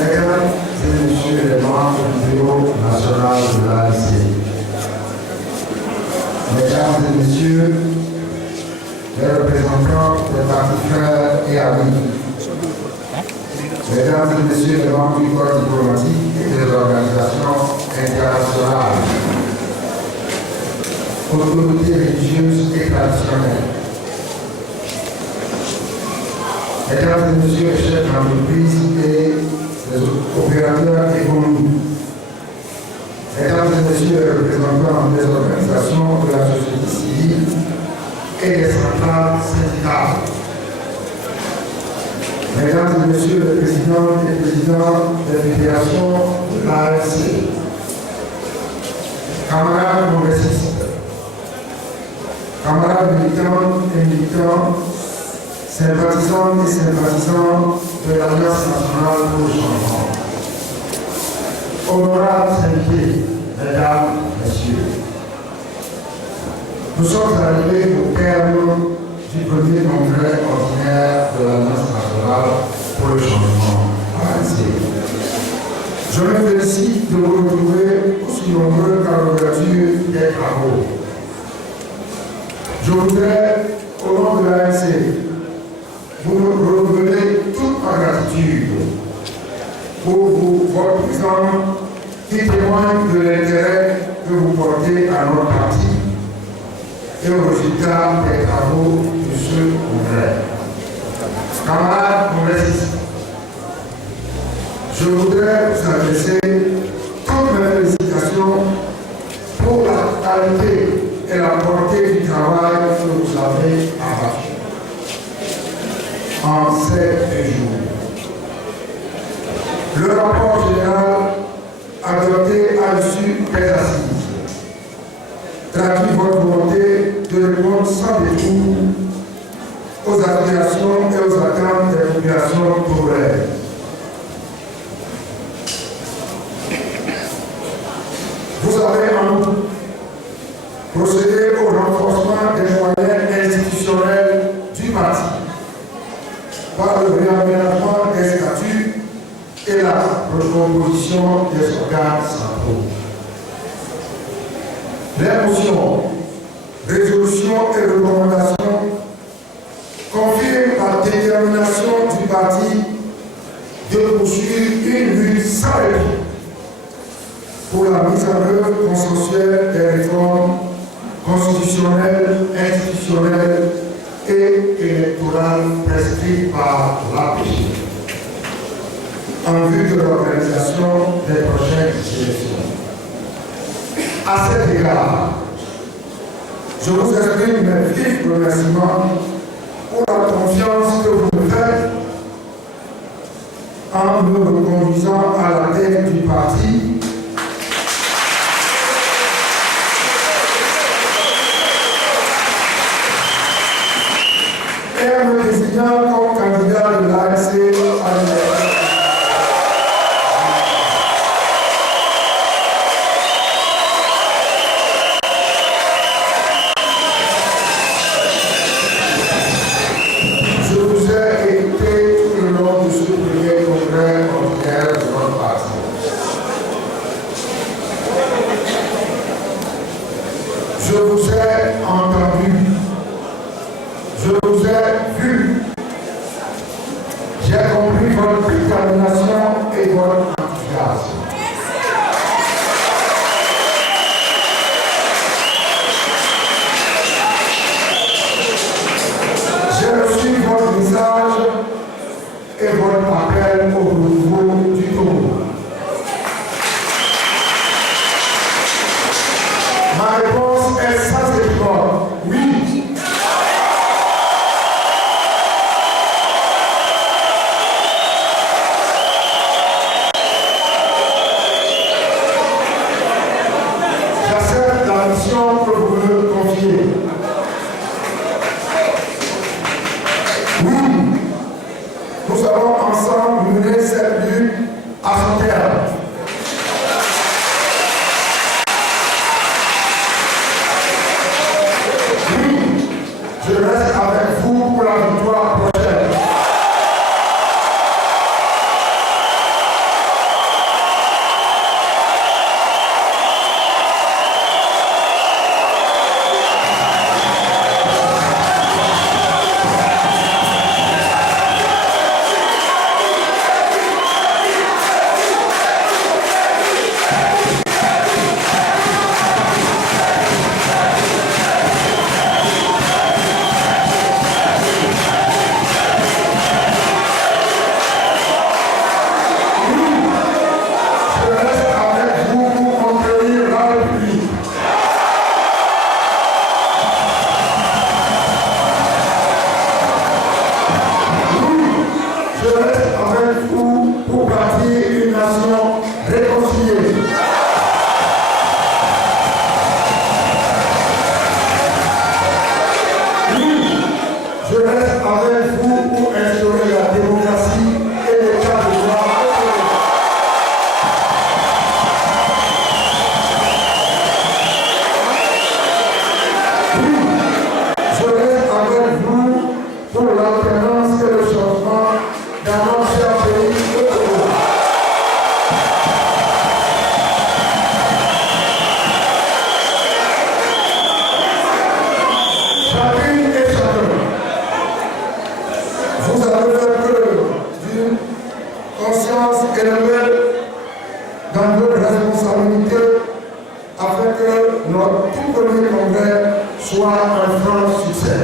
Mesdames et messieurs les membres du bureau national de l'ANC, mesdames et messieurs les représentants des partis frères et amis, mesdames et messieurs les membres du corps diplomatique et des organisations internationales, autorités religieuses et traditionnelles, mesdames et messieurs les chefs d'entreprise et les opérateurs économiques, mesdames et messieurs les représentants des organisations de la société civile et des centrales syndicales, mesdames et messieurs les présidents et présidents des fédérations de l'ANC, camarades congressistes, camarades militants et militants, sympathisants et sympathisants de l'Alliance nationale pour le changement. Honorables invités, mesdames, messieurs, nous sommes arrivés au terme du premier congrès ordinaire de l'Alliance nationale pour le changement ANC. Je me félicite de vous retrouver aussi nombreux qu'à l'ouverture des travaux. Je voudrais, au nom de l'ANC, vous renouveler toute ma gratitude pour votre présence qui témoigne de l'intérêt que vous portez à notre parti et au résultat des travaux de ce congrès. Camarades congressistes, je voudrais vous adresser toutes mes félicitations pour la qualité et la portée du travail que vous avez abattu en ces 2 jours. Le rapport général adopté à l'issue des assises traduit votre volonté de répondre sans détour aux aspirations et aux attentes des populations togolaises. Vous avez en outre procédé au renforcement des moyens institutionnels du parti par le réaménagement des statuts et la recomposition des organes centraux. Les motions, résolutions et recommandations confirment la détermination du parti de poursuivre une lutte sans répit pour la mise en œuvre consensuelle des réformes constitutionnelles, institutionnelles et électorales prescrites par l'APG en vue de l'organisation des prochaines élections. À cet égard, je vous exprime mes vifs remerciements pour la confiance que vous me faites en me reconduisant à la tête du parti et me désignant comme candidat de l'ANC à l'élection. Je vous ai écouté tout le long de ce premier congrès ordinaire de notre parti. Je vous ai entendu. Je vous ai vu. J'ai compris votre détermination et votre enthousiasme. J'ai reçu votre message et votre appel au renouveau du Togo. Ma réponse est sans effort, oui. J'accepte la mission que vous me confiez. Oui, nous allons ensemble mener cette lutte conscience élevée dans notre responsabilité afin que notre tout premier congrès soit un franc succès.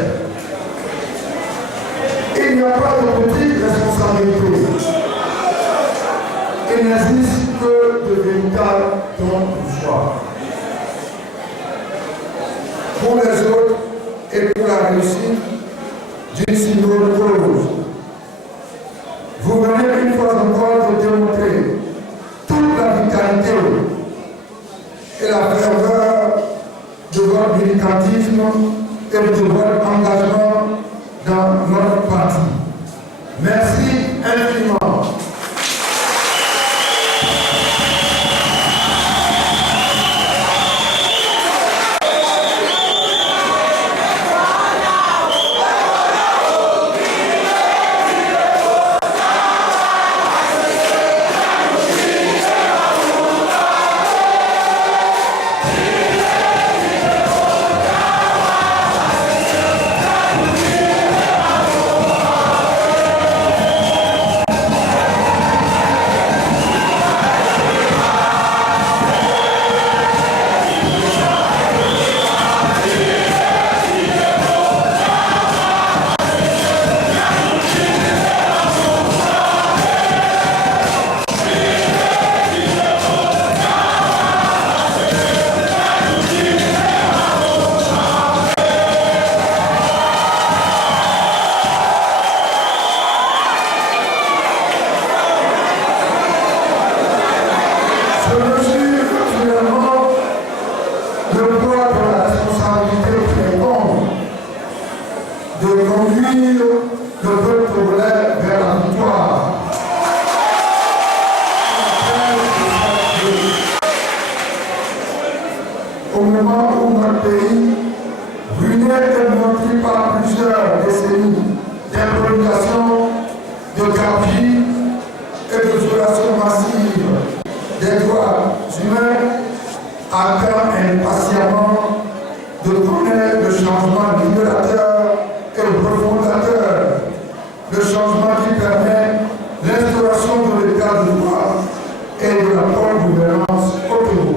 Il n'y a pas de petite responsabilité. Il n'existe que de véritables dons du choix. Pour les autres et pour la réussite d'une si noble cause, vous venez une fois encore de démontrer toute la vitalité et la ferveur de votre militantisme et de votre engagement dans notre parti. Merci infiniment. Au moment où notre pays, ruiné et meurtri par plusieurs décennies d'improvisation, de gabegie et de violation massive des droits humains, attend impatiemment de connaître le changement libérateur et refondateur, le changement qui permet l'instauration de l'état de droit et de la bonne gouvernance au Togo.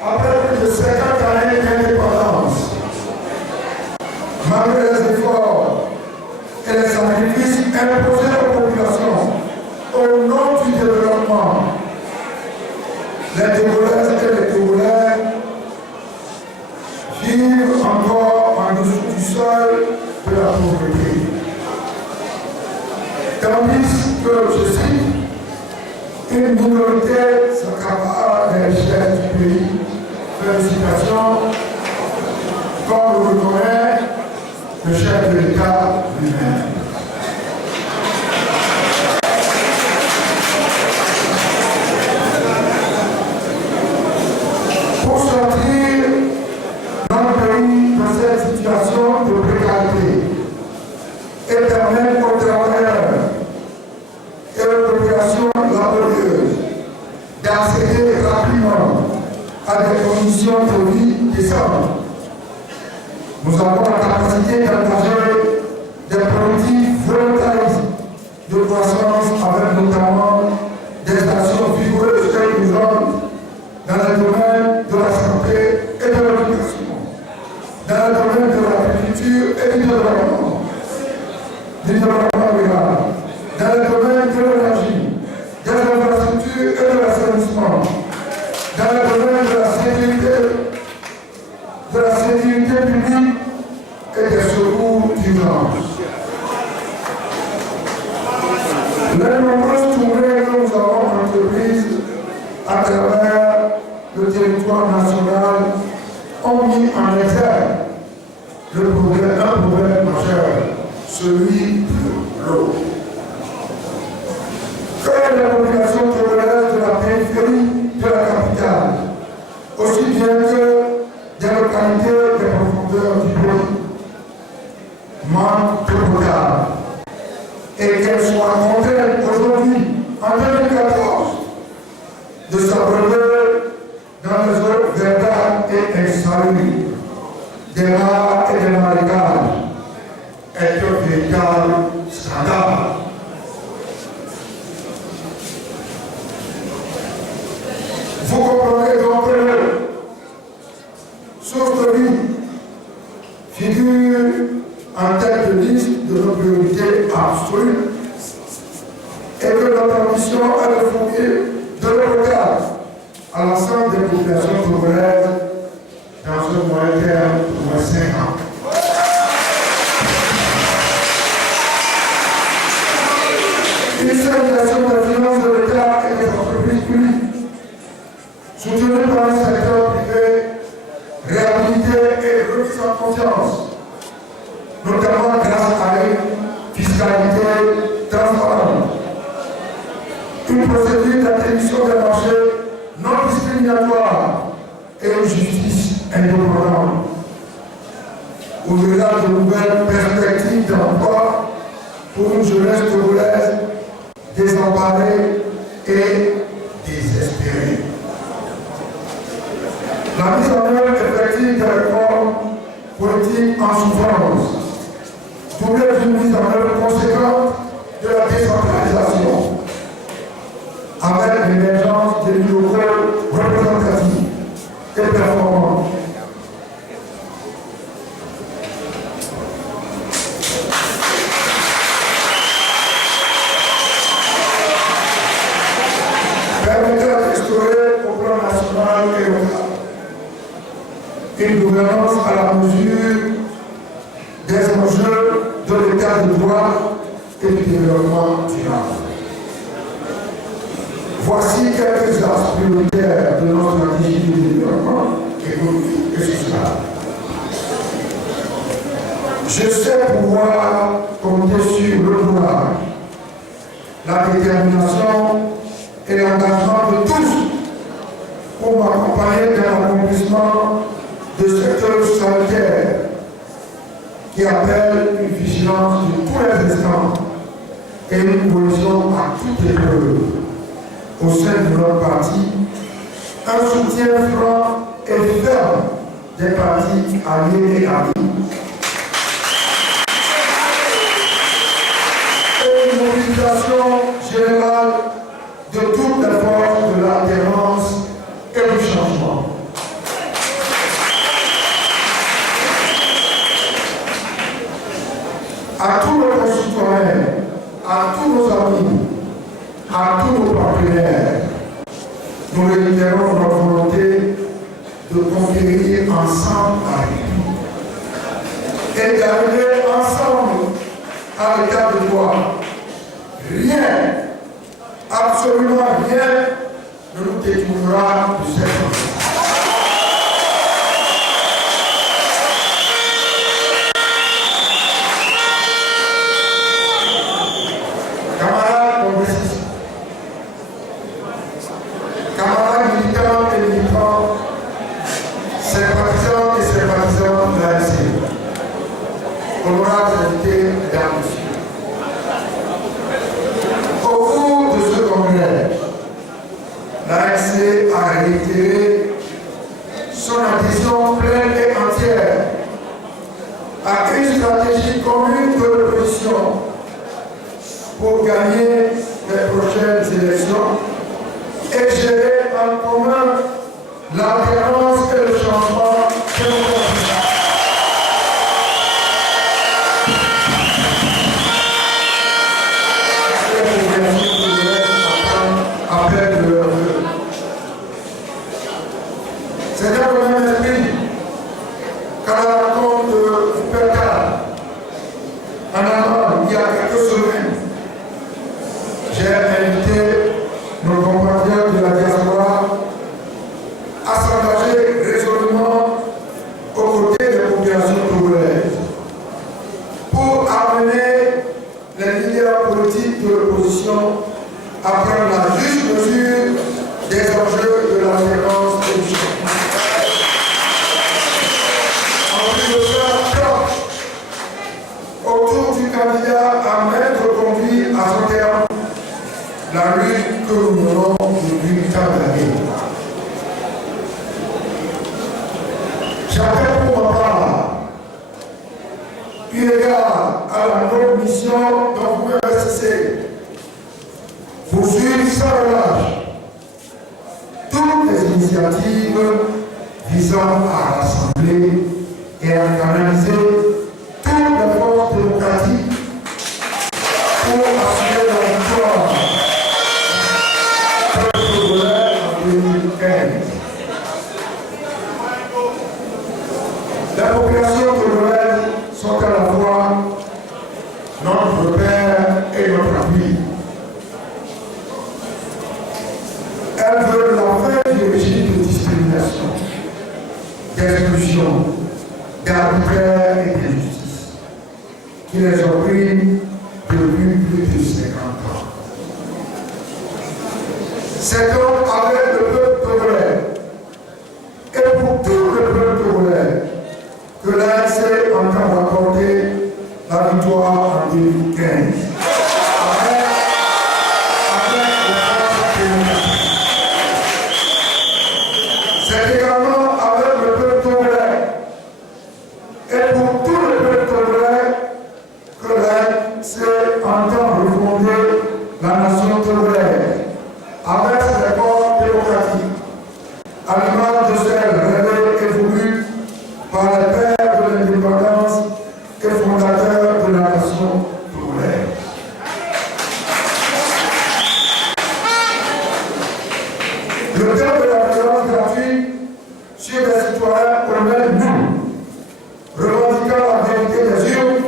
Après plus de 50 années d'indépendance, malgré les efforts et les sacrifices imposés aux populations au nom du développement, les Togolaises et les Togolais vivent encore en dessous du seuil de la pauvreté. Tandis que, je cite, une minorité s'accapare des richesses du pays. Félicitations, comme le reconnaît le chef de l'État lui-même. Pour sortir notre pays de cette situation de précarité et permettre aux travailleurs et aux populations laborieuses d'accéder rapidement à des conditions de vie décentes. Nous avons la capacité d'engager des politiques volontaristes de croissance avec notamment des actions vigoureuses et urgentes dans le domaine de la santé et de l'éducation, dans le domaine de l'agriculture et du développement rural, dans le domaine de l'énergie, des infrastructures et de l'assainissement, dans le domaine de la sécurité publique et des secours d'urgence. Les nombreuses tournées que nous avons entreprises à travers le territoire national ont mis en exergue un problème majeur, celui de l'eau. Que les populations togolaises de la périphérie de la capitale, aussi bien que des localités des profondeurs du pays, manquent de regard et qu'elles soient contraintes aujourd'hui, en 2014, de s'abreuver dans les eaux verdâtres et insalubres, des mares mares et des marécages est un véritable scandale. Vous comprenez donc que Sauve-vie figure en tête de liste de nos priorités absolues et que notre ambition est de fournir de l'eau potable à l'ensemble des populations togolaises dans un moyen terme pour moins 5 ans. Une stabilisation des finances de l'État et des entreprises publiques, soutenues par le secteur privé, réhabilitée et remise en confiance, notamment grâce à une fiscalité transparente, une procédure d'attribution des marchés non discriminatoire et une justice indépendante. Au-delà de nouvelles perspectives d'emploi pour une jeunesse togolaise désemparée et désespérée. La mise en œuvre effective des réformes politiques en souffrance, doublée d'une mise en œuvre conséquente de la décentralisation, avec l'émergence des locaux représentatifs et performants. Permettra d'instaurer au plan national et local une gouvernance à la mesure des enjeux de l'état de droit et du développement durable. Voici quelques axes prioritaires de notre stratégie de développement économique et social. Je sais pouvoir compter sur le courage, la détermination et l'engagement de tous pour m'accompagner dans l'accomplissement de secteurs sanitaires qui appellent une vigilance de tous les instants et une cohésion à toute épreuve au sein de notre parti, un soutien franc et ferme des partis alliés et amis, et une mobilisation générale de toutes les forces de l'alternance et du changement. À tous nos concitoyens, à tous nos amis, à tous nos partenaires, nous réitérons notre volonté de conquérir ensemble la République et d'arriver ensemble à l'état de droit. Rien, absolument rien, ne nous détournera de cette chose. Camarades progressistes, camarades militants et militants, sympathisants et sympathisants de l'ANC, honorables invités, mesdames, messieurs. Au cours de ce congrès, l'ANC a réitéré son adhésion pleine et entière à une stratégie commune de l'opposition pour gagner les prochaines élections et gérer en commun l'alternance et le changement démocratique. C'est dans le même esprit qu'à la rencontre de Percal, en Allemagne, il y a quelques semaines, j'ai invité nos compatriotes de la diaspora à s'engager résolument aux côtés des populations togolaises pour amener les leaders politiques de l'opposition à prendre la juste mesure des enjeux de l'alternance et du changement. En plus de ça, autour du candidat à mettre conduit à son terme la lutte que nous menons depuis tant d'années. J'appelle pour ma part eu égard à la noble mission dont vous investissez, poursuivre sans relâche toutes les initiatives visant à rassembler et à canaliser toutes les forces démocratiques pour assurer la victoire en 2015. La population congolaise sont à la fois notre repère et notre appui. Elles veulent la fin du régime de discrimination, d'exclusion, d'arbitraire et d'injustice qui les opprime depuis plus de 50 ans. C'est donc avec le peuple congolais et pour tout le peuple congolais que l'ANC entend rapporter la victoire en 2015. C'est également avec le peuple congolais et pour tout le peuple congolais que l'ANC entend refonder la nation congolaise avec ses réformes démocratiques, à l'image de celle rêvée et voulue par les pères de l'indépendance et fondateurs de la nation congolaise. Le thème de la violence gratuite sur les citoyens honnêtes, nous, revendiquant la vérité des urnes,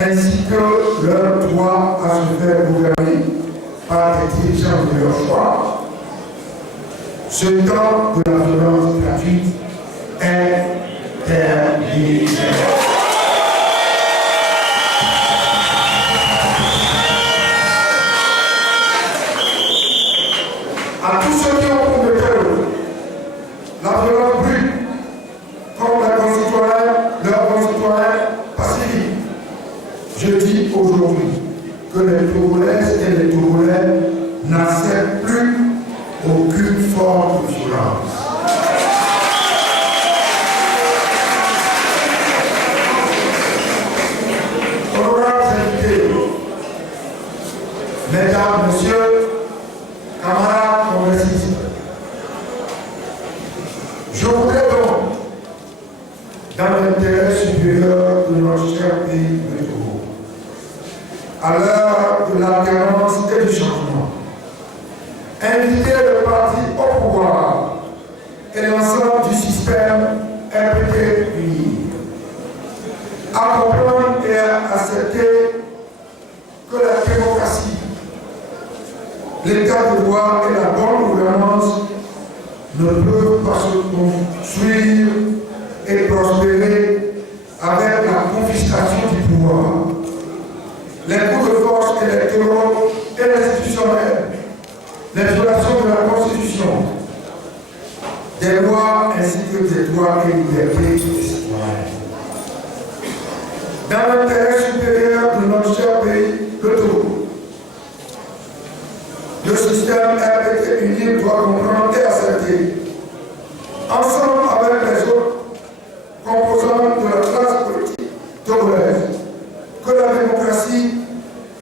ainsi que leur droit à se faire gouverner par des dirigeants de leur choix. Ce temps de la violence gratuite est terminé. À tous ceux qui ont pour méthode la violence brute contre leurs concitoyens pacifiques, je dis aujourd'hui que les Togolaises et les Togolais n'acceptent plus aucune forme de violence. Honorables invités, mesdames, messieurs, camarades congressistes, je voudrais donc, dans l'intérêt supérieur de notre cher pays de Togo, à l'heure de l'alternance et du changement, inviter le parti au pouvoir et l'ensemble du système RPT-UI à comprendre et à accepter que la démocratie, l'état de droit et la bonne gouvernance ne peuvent pas se construire et prospérer avec la confiscation du pouvoir, les coups de force électoraux et institutionnels, les violations de la Constitution, des lois ainsi que des droits et libertés des citoyens. Dans l'intérêt supérieur de notre cher pays, le Togo, le système RPT-UNI doit comprendre et accepter, ensemble avec les autres composantes de la classe politique togolaise, que la démocratie,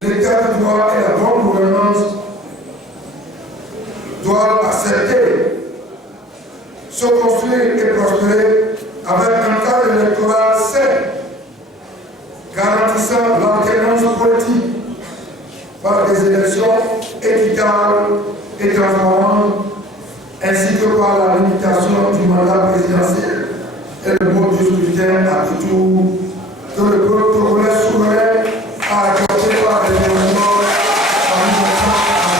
l'état de droit et la bonne gouvernance doivent accepter, se construire et prospérer avec un cadre électoral sain, garantissant l'alternance politique par des élections équitables et transparentes, ainsi que par la limitation du mandat présidentiel et le mode du scrutin à tout tour que le peuple togolais souverain a accordé par les événements en 1998.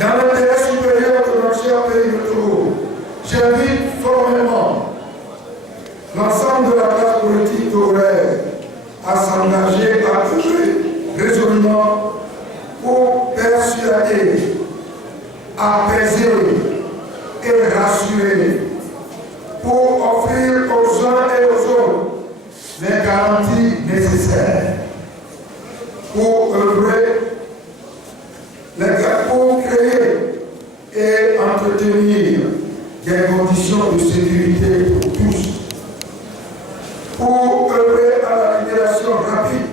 Dans l'intérêt supérieur de notre cher pays de Togo, j'invite formellement l'ensemble de la classe politique togolaise à s'engager à œuvrer résolument pour persuader, apaiser et rassurer, pour offrir aux uns et aux autres les garanties nécessaires pour œuvrer, pour créer et entretenir des conditions de sécurité pour tous, pour œuvrer à la libération rapide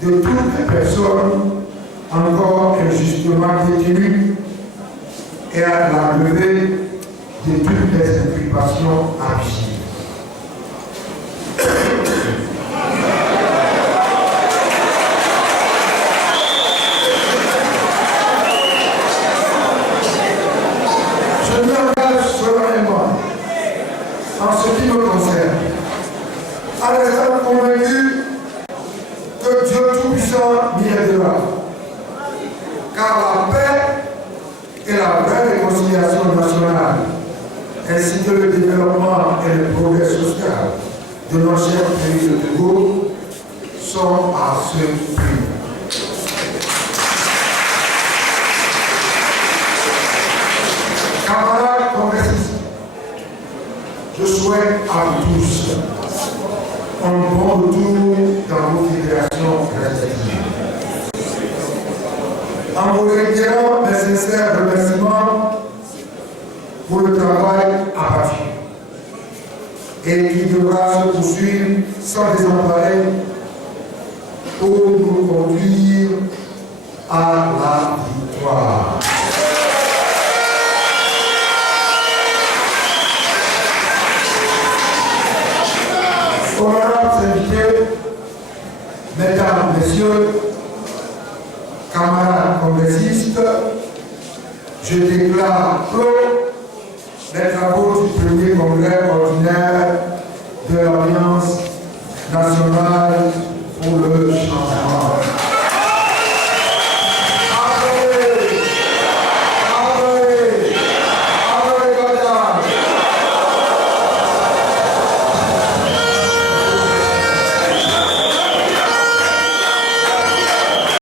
de toutes les personnes encore injustement détenues et à la levée de toutes les inculpations abusives. Je m'engage solennellement, en ce qui me concerne, à rester convaincu que Dieu Tout-Puissant m'y aidera, car la paix et la vraie réconciliation nationale, ainsi que le développement et le progrès social de notre cher pays de Togo sont à ce prix. Camarades congressistes, je souhaite à vous tous un bon retour dans vos fédérations respectives. En vous réitérant mes sincères remerciements pour le travail abattu et qui devra se poursuivre sans désemparer pour nous conduire à la victoire. Honorables invités, mesdames, messieurs, camarades congressistes, je déclare clos les travaux du premier congrès ordinaire de la